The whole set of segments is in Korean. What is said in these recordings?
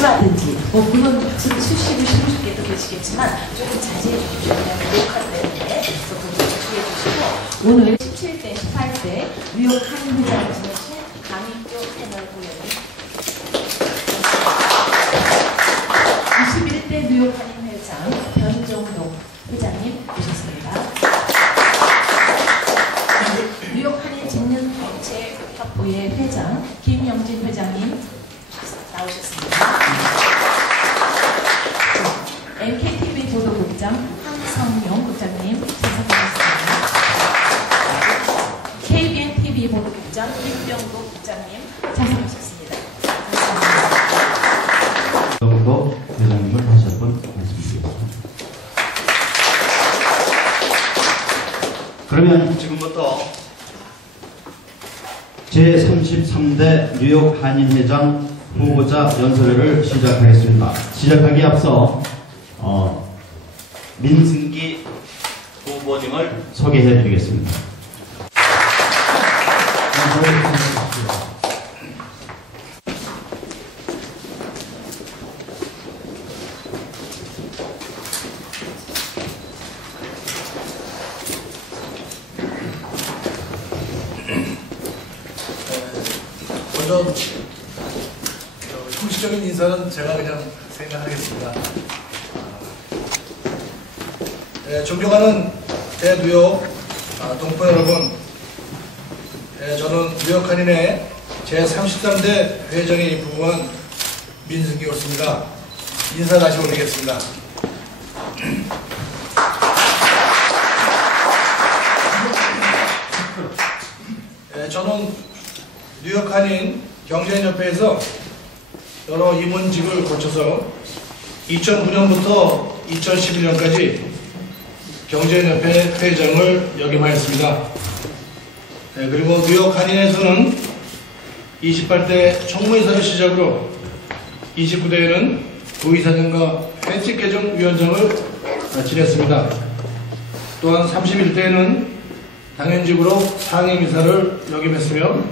악수라든지 뭐 물론 박수를 수시고 싶게도 계시겠지만 조금 자제해 주십시오. 왜냐하면 녹화 때문에 조금 자제해 주시고 오늘 17대 18대 뉴욕 한인 회장을 지내신 강인교 패널 고객님 21대 뉴욕 한인 회장 변종동 회장님 모셨습니다. 뉴욕 한인 직능정책협의회 회장 김영진 회장님 나오셨습니다. NKTV 보도국장 황성용 국장님 참석하셨습니다. KBNTV 보도국장 김병국 국장님 참석하셨습니다. 정도 회장님을 다시 한번 말씀드리겠습니다. 그러면 지금부터 제33대 뉴욕 한인회장 후보자 연설회를 시작하겠습니다. 시작하기에 앞서 민승기 후보님을 소개해 드리겠습니다. 먼저 형식적인 인사는 제가 그냥 생각하겠습니다. 존경하는 대뉴욕 동포 여러분, 저는 뉴욕 한인회 제33대 회장에 부부한 민승기 옳습니다. 인사 다시 올리겠습니다. 저는 뉴욕 한인 경제인협회에서 여러 임원직을 거쳐서 2009년부터 2011년까지 경제인협회 회장을 역임하였습니다. 그리고 뉴욕 한인에서는 28대 총무이사를 시작으로 29대에는 부이사장과 회칙개정위원장을 지냈습니다. 또한 31대에는 당연직으로 상임이사를 역임했으며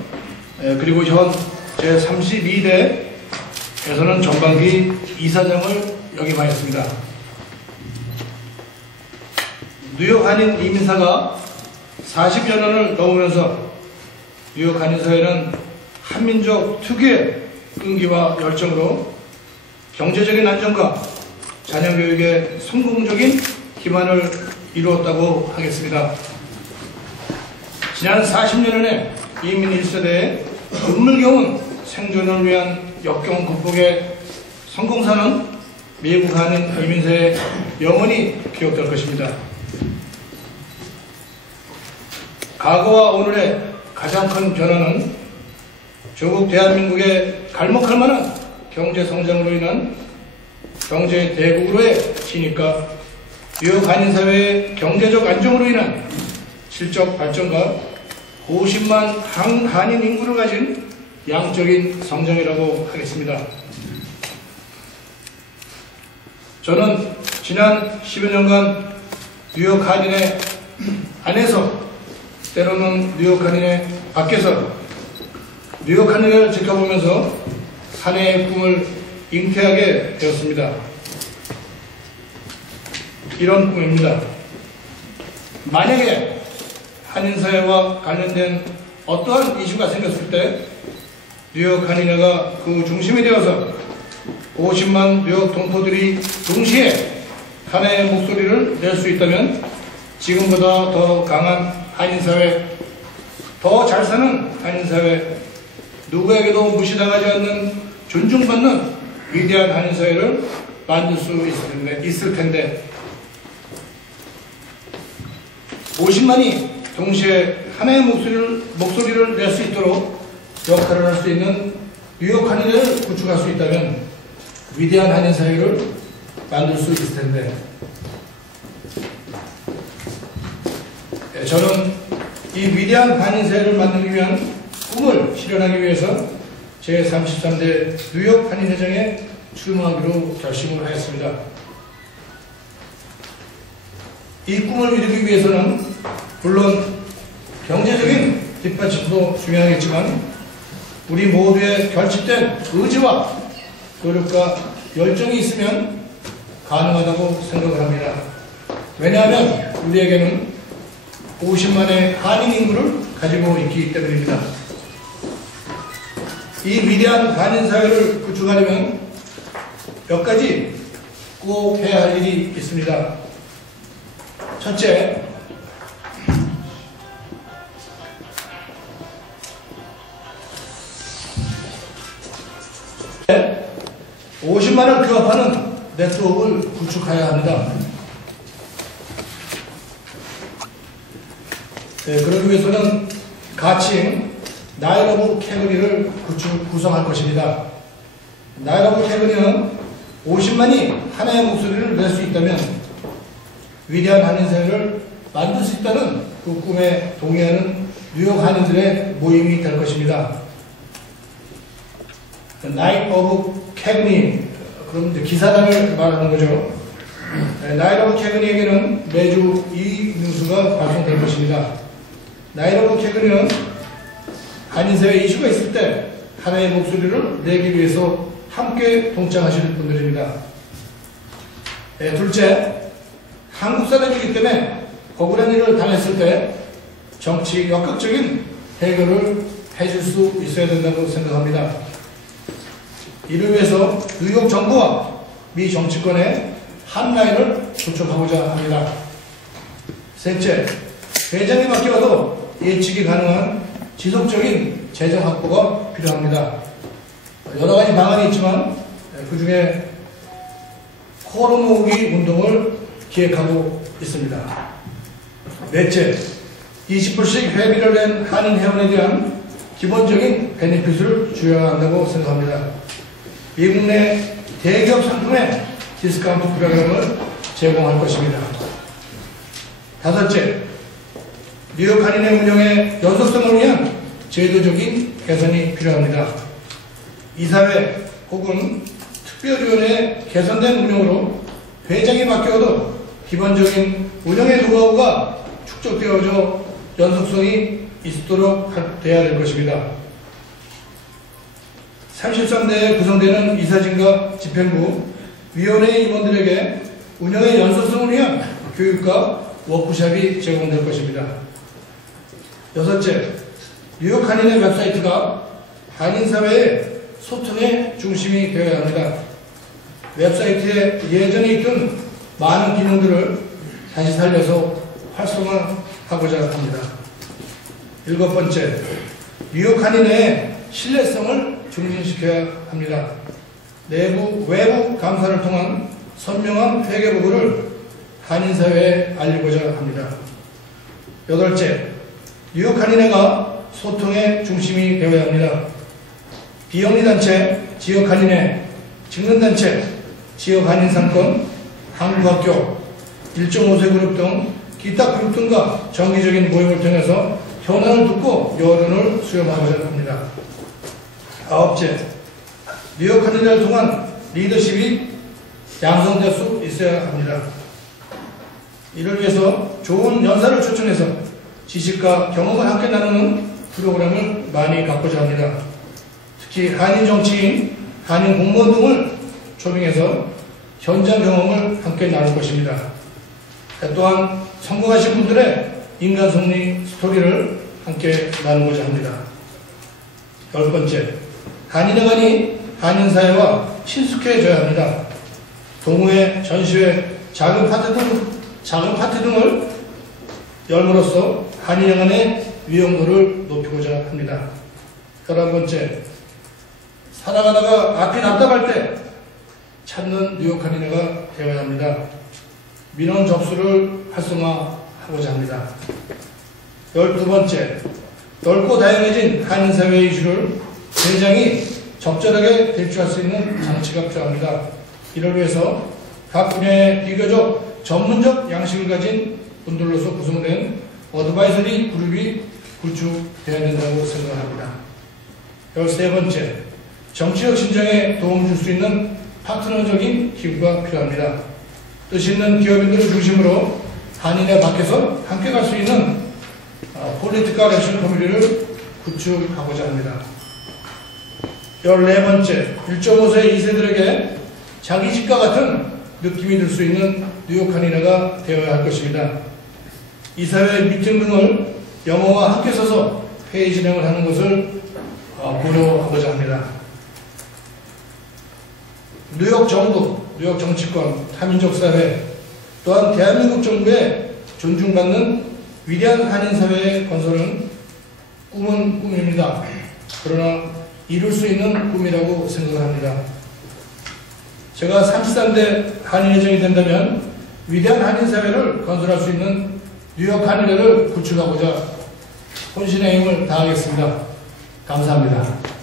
그리고 현 제32대에서는 전반기 이사장을 역임하였습니다. 뉴욕 한인 이민사가 40여 년을 넘으면서 뉴욕 한인사회는 한민족 특유의 끈기와 열정으로 경제적인 안정과 자녀교육의 성공적인 기반을 이루었다고 하겠습니다. 지난 40년간의 이민 1세대의 눈물겨운 생존을 위한 역경 극복의 성공사는 미국 한인 이민사에 영원히 기억될 것입니다. 과거와 오늘의 가장 큰 변화는 조국 대한민국의 갈목할 만한 경제 성장으로 인한 경제 대국으로의 진입과 뉴욕 한인사회의 경제적 안정으로 인한 실적 발전과 50만 한인 인구를 가진 양적인 성장이라고 하겠습니다. 저는 지난 10여 년간 뉴욕 한인회 안에서 때로는 뉴욕 한인회 밖에서 뉴욕 한인회를 지켜보면서 한 해의 꿈을 잉태하게 되었습니다. 이런 꿈입니다. 만약에 한인사회와 관련된 어떠한 이슈가 생겼을 때 뉴욕 한인회가 그 중심이 되어서 50만 뉴욕 동포들이 동시에 하나의 목소리를 낼 수 있다면 지금보다 더 강한 한인사회, 더 잘 사는 한인사회, 누구에게도 무시당하지 않는 존중받는 위대한 한인사회를 만들 수 있을 텐데 50만이 동시에 하나의 목소리를 낼 수 있도록 역할을 할 수 있는 뉴욕 한인회를 구축할 수 있다면 위대한 한인사회를 만들 수 있을 텐데 저는 이 위대한 한인사회를 만들기 위한 꿈을 실현하기 위해서 제33대 뉴욕 한인회장에 출마하기로 결심을 하였습니다. 이 꿈을 이루기 위해서는 물론 경제적인 뒷받침도 중요하겠지만 우리 모두의 결집된 의지와 노력과 열정이 있으면 가능하다고 생각을 합니다. 왜냐하면 우리에게는 50만의 한인 인구를 가지고 있기 때문입니다. 이 위대한 한인 사회를 구축하려면 몇 가지 꼭 해야 할 일이 있습니다. 첫째, 네, 50만을 규합하는 네트워크를 구축해야 합니다. 네, 그러기 위해서는 가칭 나일 오브 캐그니를 구성할 것입니다. 나일 오브 캐그니는 50만이 하나의 목소리를 낼 수 있다면 위대한 한인 사회를 만들 수 있다는 그 꿈에 동의하는 뉴욕 한인들의 모임이 될 것입니다. 나일 오브 캐그니, 그럼 이제 기사단을 말하는 거죠. 나일 오브 캐그니에게는 매주 이 뉴스가 발송될 것입니다. 나일 오브 캐그니는 한인사회 이슈가 있을 때 하나의 목소리를 내기 위해서 함께 동참하실 분들입니다. 네, 둘째, 한국 사람이기 때문에 억울한 일을 당했을 때 정치 역극적인 해결을 해줄 수 있어야 된다고 생각합니다. 이를 위해서 뉴욕 정부와 미 정치권의 한 라인을 구축하고자 합니다. 셋째, 회장이 바뀌어도 예측이 가능한 지속적인 재정 확보가 필요합니다. 여러 가지 방안이 있지만 그 중에 코로 모으기 운동을 기획하고 있습니다. 넷째, 20불씩 회비를 낸 한인 회원에 대한 기본적인 베네핏을 주어야 한다고 생각합니다. 미국 내 대기업 상품의 디스카운트 프로그램을 제공할 것입니다. 다섯째, 뉴욕 한인회 운영의 연속성을 위한 제도적인 개선이 필요합니다. 이사회 혹은 특별위원회의 개선된 운영으로 회장이 바뀌어도 기본적인 운영의 노하우가 축적되어져 연속성이 있도록 돼야 될 것입니다. 33대에 구성되는 이사진과 집행부, 위원회 임원들에게 운영의 연속성을 위한 교육과 워크숍이 제공될 것입니다. 여섯째, 뉴욕 한인의 웹사이트가 한인사회의 소통의 중심이 되어야 합니다. 웹사이트에 예전에 있던 많은 기능들을 다시 살려서 활성화하고자 합니다. 일곱 번째, 뉴욕 한인의 신뢰성을 증진시켜야 합니다. 내부, 외부 감사를 통한 선명한 회계보고를 한인사회에 알리고자 합니다. 여덟째, 뉴욕 한인회가 소통의 중심이 되어야 합니다. 비영리단체, 지역 한인회, 직능단체, 지역 한인상권, 한국학교, 1.5세 그룹 등 기타 그룹 등과 정기적인 모임을 통해서 현안을 듣고 여론을 수렴하고자 합니다. 아홉째, 뉴욕 한인회를 통한 리더십이 양성될 수 있어야 합니다. 이를 위해서 좋은 연사를 초청해서 지식과 경험을 함께 나누는 프로그램을 많이 갖고자 합니다. 특히 한인 정치인, 한인 공무원 등을 초빙해서 현장 경험을 함께 나눌 것입니다. 또한 성공하신 분들의 인간 승리 스토리를 함께 나누고자 합니다. 열 번째, 한인회관이 한인사회와 친숙해져야 합니다. 동호회, 전시회, 작은 파티 등을 열므로써 한인회관의 위용도를 높이고자 합니다. 11번째, 살아가다가 앞이 답답할 때 찾는 뉴욕 한인회가 되어야 합니다. 민원 접수를 활성화하고자 합니다. 12번째, 넓고 다양해진 한인사회 이슈를 대장이 적절하게 대처할 수 있는 장치가 필요합니다. 이를 위해서 각 분야의 비교적 전문적 양식을 가진 분들로서 구성된 어드바이저리 그룹이 구축되어야 된다고 생각합니다. 13번째, 정치적 신장에 도움을 줄 수 있는 파트너적인 기구가 필요합니다. 뜻 있는 기업인들을 중심으로 한인회 밖에서 함께 갈 수 있는 폴리티컬 액션 커뮤니티를 구축하고자 합니다. 14번째 1.5세 2세들에게 자기 집과 같은 느낌이 들 수 있는 뉴욕 한인회가 되어야 할 것입니다. 이사회 미팅 등을 영어와 함께 써서 회의 진행을 하는 것을 고려하고자 합니다. 뉴욕 정부, 뉴욕 정치권, 타민족 사회, 또한 대한민국 정부의 존중받는 위대한 한인사회의 건설은 꿈은 꿈입니다. 그러나 이룰 수 있는 꿈이라고 생각을 합니다. 제가 33대 한인회장이 된다면 위대한 한인사회를 건설할 수 있는 뉴욕 한인회를 구축하고자 혼신의 힘을 다하겠습니다. 감사합니다.